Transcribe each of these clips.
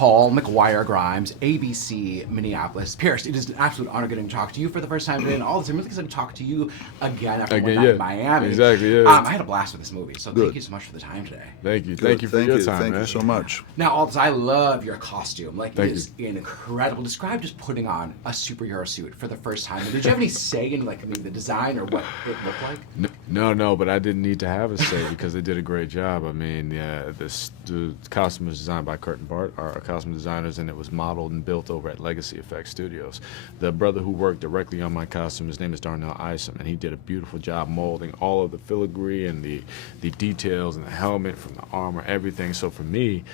Paul McGuire Grimes, ABC Minneapolis. Pierce, it is an absolute honor getting to talk to you for the first time today, and all this. I'm really excited to talk to you again after one night in Miami. Exactly, yeah. I had a blast with this movie, so thank you so much for the time today. Thank you. Thank you for your time, man. Thank you so much. Now, Aldis, I love your costume. Like, it is incredible. Describe just putting on a superhero suit for the first time. Did you have any say in, like, maybe the design or what it looked like? No, but I didn't need to have a say because they did a great job. I mean, the costume was designed by Kurt and Bart, our costume designers, and it was modeled and built over at Legacy Effects Studios. The brother who worked directly on my costume, his name is Darnell Isom, and he did a beautiful job molding all of the filigree and the details and the helmet from the armor, everything. So for me,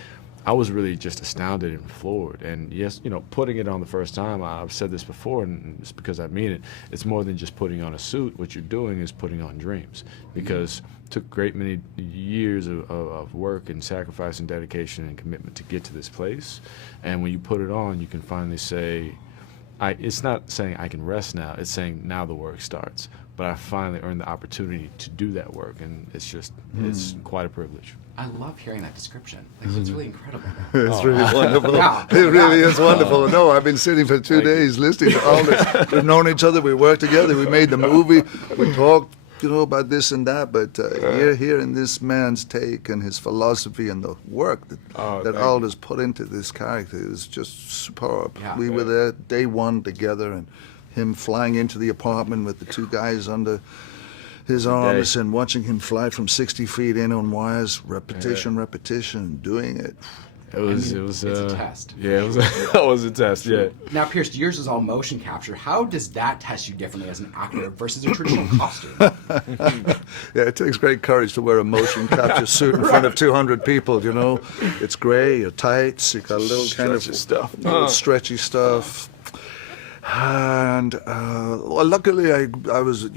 I was really just astounded and floored. And yes, putting it on the first time, I've said this before, and it's because I mean it, it's more than just putting on a suit. What you're doing is putting on dreams, because it took a great many years of work and sacrifice and dedication and commitment to get to this place. And when you put it on, you can finally say, it's not saying I can rest now, it's saying now the work starts. But I finally earned the opportunity to do that work, and it's just, it's quite a privilege. I love hearing that description. Like, it's really incredible. It's really wonderful. Yeah. It really is wonderful. No, I've been sitting for 2 days listening to all this. We've known each other. We worked together. We made the movie. We talked, about this and that. But hearing this man's take and his philosophy and the work that Aldis put into this character is just superb. Yeah. We were there day one together, and him flying into the apartment with the two guys under his arms and watching him fly from 60 feet in on wires, repetition, doing it. It's a test. Yeah, it was a test, yeah. Now, Pierce, yours is all motion capture. How does that test you differently as an actor versus a traditional costume? Yeah, it takes great courage to wear a motion capture suit in front of 200 people, It's gray, your tights, you got a little kind of stretchy stuff. And luckily, I was,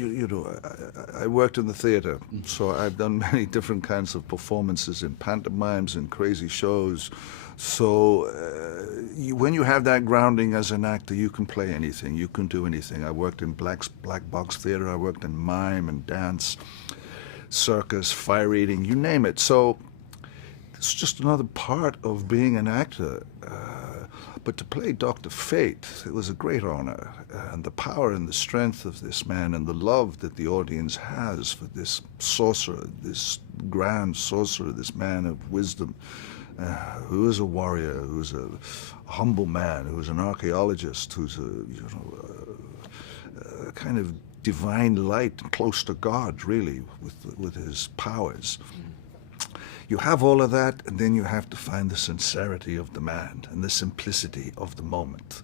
I worked in the theater, so I've done many different kinds of performances in pantomimes and crazy shows. So when you have that grounding as an actor, you can play anything, you can do anything. I worked in black box theater, I worked in mime and dance, circus, fire eating, you name it. So it's just another part of being an actor. But to play Dr. Fate, it was a great honor. And the power and the strength of this man and the love that the audience has for this sorcerer, this grand sorcerer, this man of wisdom, who is a warrior, who's a humble man, who's an archaeologist, who's a kind of divine light, close to God, really, with his powers. You have all of that, and then you have to find the sincerity of the man and the simplicity of the moment.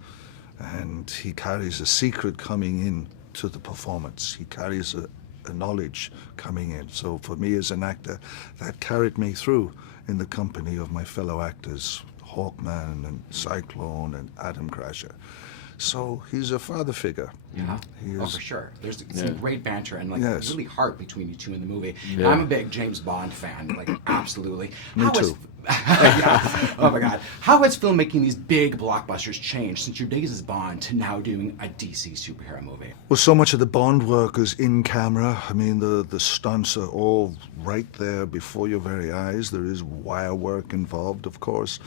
And he carries a secret coming in to the performance. He carries a knowledge coming in. So for me as an actor, that carried me through in the company of my fellow actors, Hawkman and Cyclone and Atom Crasher. So he's a father figure. Yeah, for sure. There's some great banter and really heart between you two in the movie. Yeah. I'm a big James Bond fan, absolutely. Me too. Oh my God. How has filmmaking these big blockbusters changed since your days as Bond to now doing a DC superhero movie? Well, so much of the Bond work is in camera. I mean, the stunts are all right there before your very eyes. There is wire work involved, of course,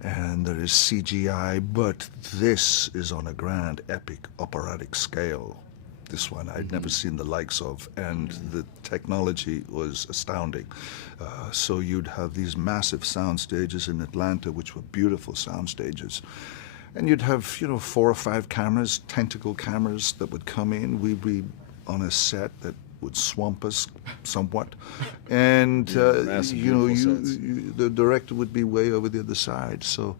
and there is CGI, but this is on a grand, epic, operatic scale. This one I'd never seen the likes of, and the technology was astounding. So you'd have these massive sound stages in Atlanta, which were beautiful sound stages. And you'd have, 4 or 5 cameras, tentacle cameras that would come in. We'd be on a set that would swamp us somewhat. And, the director would be way over the other side. So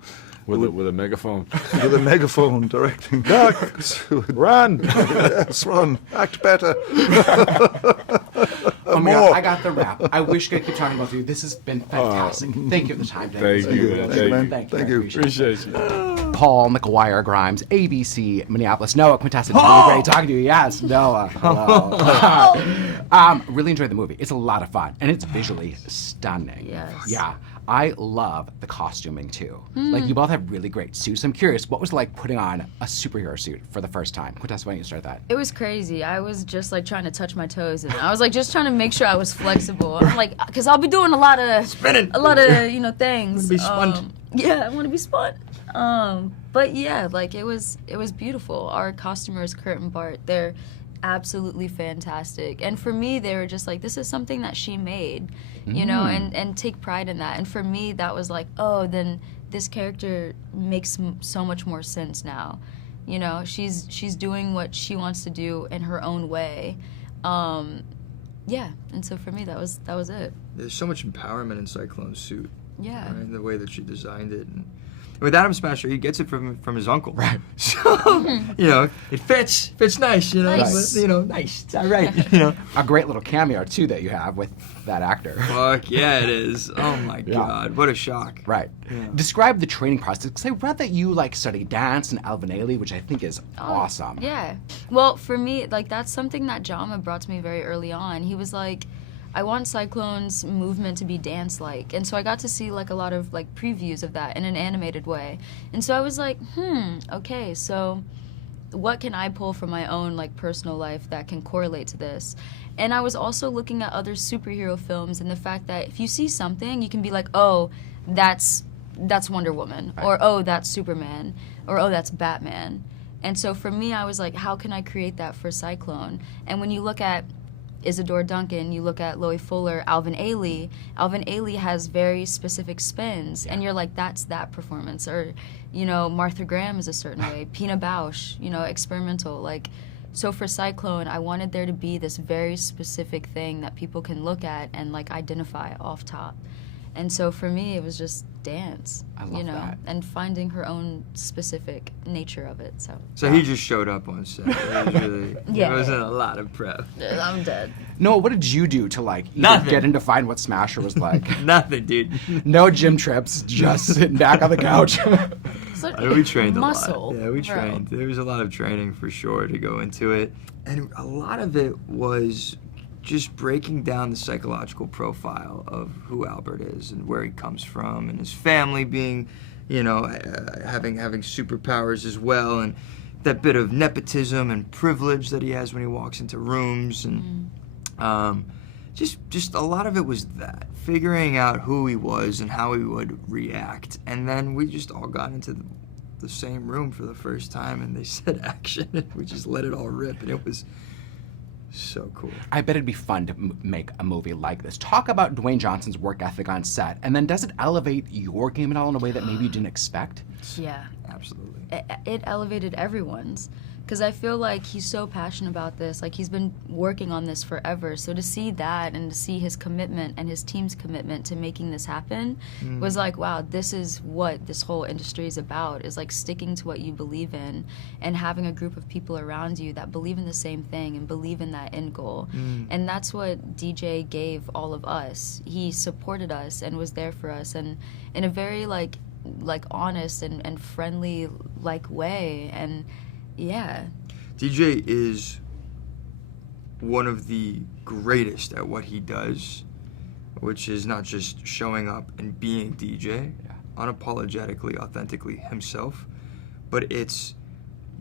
with a megaphone. With a megaphone directing. Run! Yes, run. Act better. Oh my God, I got the rap. I wish I could keep talking about you. This has been fantastic. Thank you for the time, David. Thank you, man. Thank you. Appreciate you. Paul McGuire Grimes, ABC Minneapolis. Noah Quintessa, really great talking to you. Yes, Noah. Hello. Really enjoyed the movie. It's a lot of fun, and it's visually stunning. Yes. Yeah. I love the costuming too. You both have really great suits. I'm curious, what was it like putting on a superhero suit for the first time? Quintessa, why don't you start that? It was crazy. I was just trying to touch my toes, and I was just trying to make sure I was flexible. I'm because I'll be doing a lot of things. Be spun. Yeah, I want to be spun. But yeah, like it was beautiful. Our costumers, Kurt and Bart, they're absolutely fantastic. And for me, they were just like, this is something that she made, you know, and take pride in that. And for me, that was like, oh, then this character makes so much more sense now. You know, she's doing what she wants to do in her own way. Yeah, and so for me, that was it. There's so much empowerment in Cyclone's suit. Yeah. Right? The way that she designed it. And with Adam Smasher, he gets it from his uncle. Right. So, you know, it fits nice, you know. Nice. But, you know, nice. It's all right, you know. A great little cameo too that you have with that actor. Fuck yeah, it is. Oh my God, what a shock. Right. Yeah. Describe the training process, because I read that you like study dance and Alvin Ailey, which I think is awesome. Yeah. Well, for me, like that's something that Jama brought to me very early on. He was like, I want Cyclone's movement to be dance-like. And so I got to see like a lot of like previews of that in an animated way. And so I was like, okay, so what can I pull from my own like personal life that can correlate to this? And I was also looking at other superhero films and the fact that if you see something, you can be like, oh, that's Wonder Woman, or oh, that's Superman, or oh, that's Batman. And so for me, I was like, how can I create that for Cyclone? And when you look at Isadora Duncan, you look at Loie Fuller, Alvin Ailey has very specific spins, and you're like, that's that performance. Or, you know, Martha Graham is a certain way, Pina Bausch, you know, experimental. Like, so for Cyclone, I wanted there to be this very specific thing that people can look at and like identify off top. And so for me, it was just dance, I love you know, that. and finding her own specific nature of it. So he just showed up on set. It was really, Yeah. There wasn't a lot of prep. I'm dead. Noah, what did you do to like either Nothing. get into find what Smasher was like? Nothing, dude. No gym trips, just sitting back on the couch. So, We trained a muscle, lot. Yeah, we bro. trained. There was a lot of training for sure to go into it. And a lot of it was just breaking down the psychological profile of who Albert is and where he comes from and his family being, you know, having superpowers as well, and that bit of nepotism and privilege that he has when he walks into rooms, and just a lot of it was that, figuring out who he was and how he would react. And then we just all got into the same room for the first time, and they said action, and we just let it all rip, and it was so cool. I bet it'd be fun to make a movie like this. Talk about Dwayne Johnson's work ethic on set, and then does it elevate your game at all in a way that maybe you didn't expect? Yeah. Absolutely. It elevated everyone's, because I feel like he's so passionate about this. Like, he's been working on this forever. So to see that and to see his commitment and his team's commitment to making this happen was like, wow, this is what this whole industry is about, is like sticking to what you believe in and having a group of people around you that believe in the same thing and believe in that end goal. And that's what DJ gave all of us. He supported us and was there for us, and in a very like honest and friendly like way. And yeah. DJ is one of the greatest at what he does, which is not just showing up and being DJ, unapologetically, authentically himself, but it's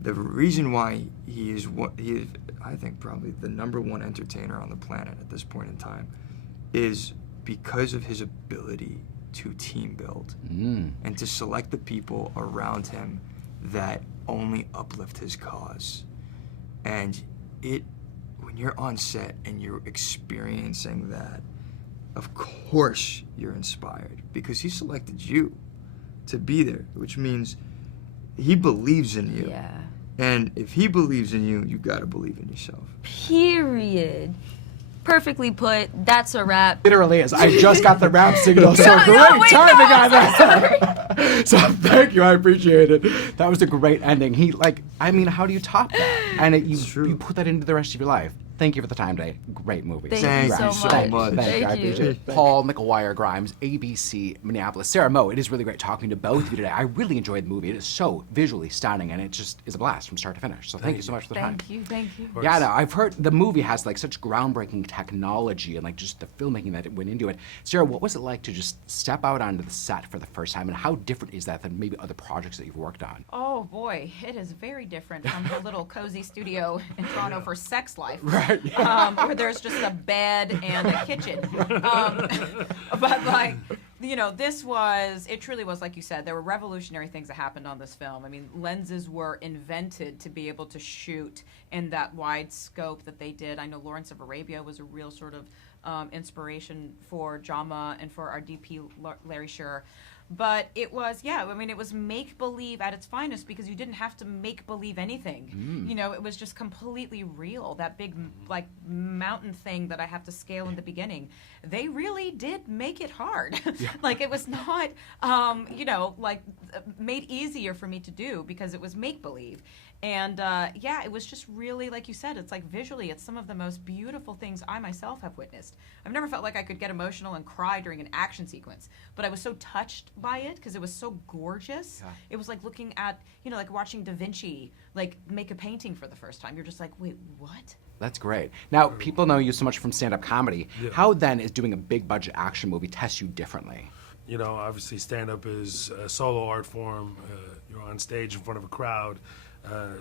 the reason why he is, I think, probably the #1 entertainer on the planet at this point in time, is because of his ability to team build and to select the people around him that only uplift his cause. And when you're on set and you're experiencing that, of course you're inspired, because he selected you to be there, which means he believes in you. Yeah. And if he believes in you, you gotta believe in yourself. Period. Perfectly put. That's a wrap. Literally is. I just got the rap signal, so No, great wait, timing no, on that. So thank you, I appreciate it. That was a great ending. I mean, how do you top that? And you put that into the rest of your life. Thank you for the time today. Great movie. Thank you so much. Thank you. I Thank you. appreciate it. Paul McGuire Grimes, ABC Minneapolis. Sarah Moe, it is really great talking to both of you today. I really enjoyed the movie. It is so visually stunning, and it just is a blast from start to finish. So thank you so much for the time. Thank you. Yeah, no, I've heard the movie has like such groundbreaking technology and like just the filmmaking that it went into it. Sarah, what was it like to just step out onto the set for the first time, and how different is that than maybe other projects that you've worked on? Oh boy, it is very different from the little cozy studio in Toronto for Sex Life. Right. Where there's just a bed and a kitchen. But like, it truly was, like you said, there were revolutionary things that happened on this film. I mean, lenses were invented to be able to shoot in that wide scope that they did. I know Lawrence of Arabia was a real sort of inspiration for Jama and for our DP, Larry Sher. But it was, it was make-believe at its finest, because you didn't have to make-believe anything. It was just completely real. That big, mountain thing that I have to scale in the beginning, they really did make it hard. It was not, made easier for me to do, because it was make-believe. And it was just really, like you said, it's like visually, it's some of the most beautiful things I myself have witnessed. I've never felt like I could get emotional and cry during an action sequence, but I was so touched by it because it was so gorgeous. Yeah. It was like looking at, like watching Da Vinci, make a painting for the first time. You're just like, wait, what? That's great. Now, people know you so much from stand-up comedy. Yeah. How then is doing a big budget action movie test you differently? Obviously stand-up is a solo art form. You're on stage in front of a crowd.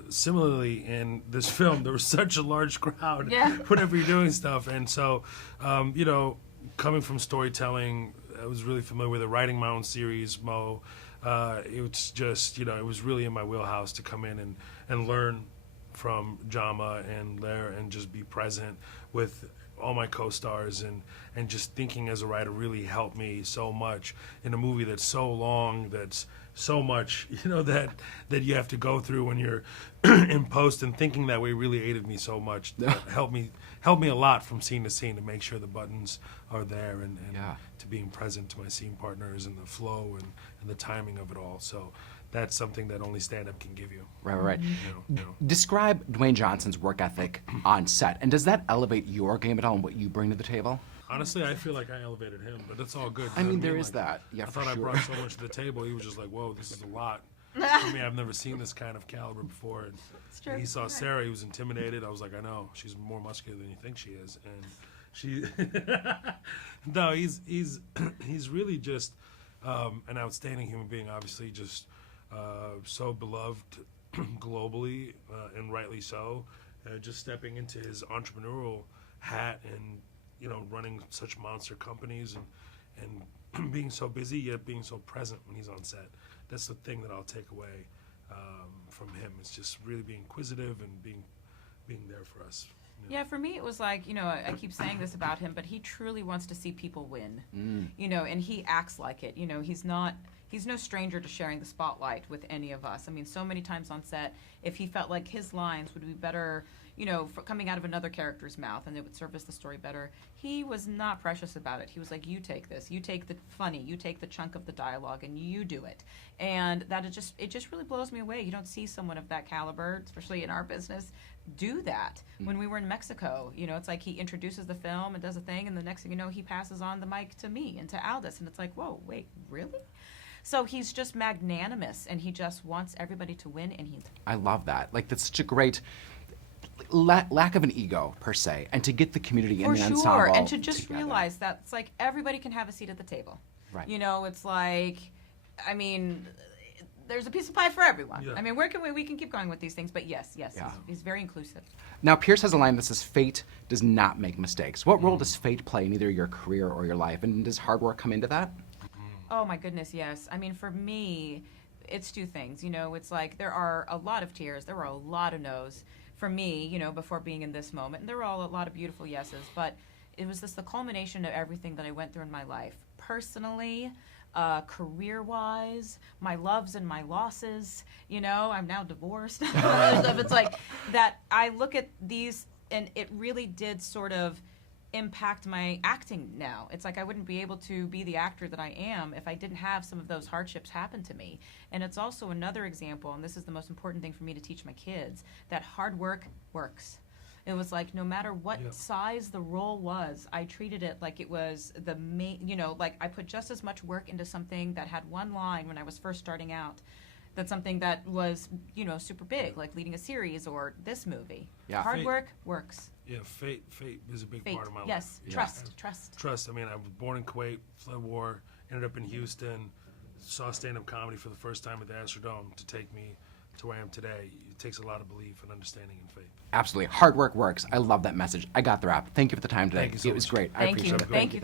Similarly, in this film, there was such a large crowd whenever you're doing stuff. And so, coming from storytelling, I was really familiar with writing my own series, Mo. It was just, it was really in my wheelhouse to come in and learn from Jama and Lair and just be present with all my co-stars, and just thinking as a writer really helped me so much in a movie that's so long, that's so much, that you have to go through when you're in post, and thinking that way really aided me so much. Helped me a lot from scene to scene to make sure the buttons are there, and to being present to my scene partners and the flow and the timing of it all. So that's something that only stand-up can give you. Right. Describe Dwayne Johnson's work ethic on set, and does that elevate your game at all and what you bring to the table? Honestly, I feel like I elevated him, but it's all good. I mean, there is that. Yeah, I thought I brought so much to the table. He was just like, whoa, this is a lot. For me, I've never seen this kind of caliber before. And he saw Sarah, he was intimidated. I was like, I know, she's more muscular than you think she is. And she, no, he's really just an outstanding human being, obviously, just so beloved globally, and rightly so. Just stepping into his entrepreneurial hat and running such monster companies and being so busy yet being so present when he's on set. That's the thing that I'll take away from him. It's just really being inquisitive and being there for us. Yeah, for me it was like, I keep saying this about him, but he truly wants to see people win. And he acts like it. He's no stranger to sharing the spotlight with any of us. I mean, so many times on set, if he felt like his lines would be better, coming out of another character's mouth and it would service the story better, he was not precious about it. He was like, you take this, you take the funny, you take the chunk of the dialogue and you do it. And that it just really blows me away. You don't see someone of that caliber, especially in our business, do that. When we were in Mexico, it's like he introduces the film and does a thing, and the next thing you know, he passes on the mic to me and to Aldis, and it's like, whoa, wait, really? So he's just magnanimous, and he just wants everybody to win, and I love that. That's such a great lack of an ego, per se, and to get the community in the ensemble. For sure, and to just realize that it's like everybody can have a seat at the table. Right. It's like, I mean, there's a piece of pie for everyone. Yeah. I mean, we can keep going with these things, but yes, he's very inclusive. Now, Pierce has a line that says, fate does not make mistakes. What role does fate play in either your career or your life, and does hard work come into that? Oh my goodness, yes. I mean, for me, it's two things. It's like there are a lot of tears, there were a lot of no's for me, before being in this moment, and there were a lot of beautiful yeses, but it was the culmination of everything that I went through in my life. Personally, career-wise, my loves and my losses, I'm now divorced. It's like that I look at these, and it really did sort of impact my acting now. It's like I wouldn't be able to be the actor that I am if I didn't have some of those hardships happen to me. And it's also another example, and this is the most important thing for me to teach my kids, that hard work works. It was like no matter what size the role was, I treated it like it was the main, like I put just as much work into something that had one line when I was first starting out. That's something that was, super big, like leading a series or this movie. Yeah. Hard work works. Yeah, fate is a big part of my life. Yes, trust. Trust. I mean, I was born in Kuwait, fled war, ended up in Houston, saw stand-up comedy for the first time at the Astrodome to take me to where I am today. It takes a lot of belief and understanding in faith. Absolutely. Hard work works. I love that message. I got the wrap. Thank you for the time today. Thank you so It was much. great. I appreciate it. Thank you.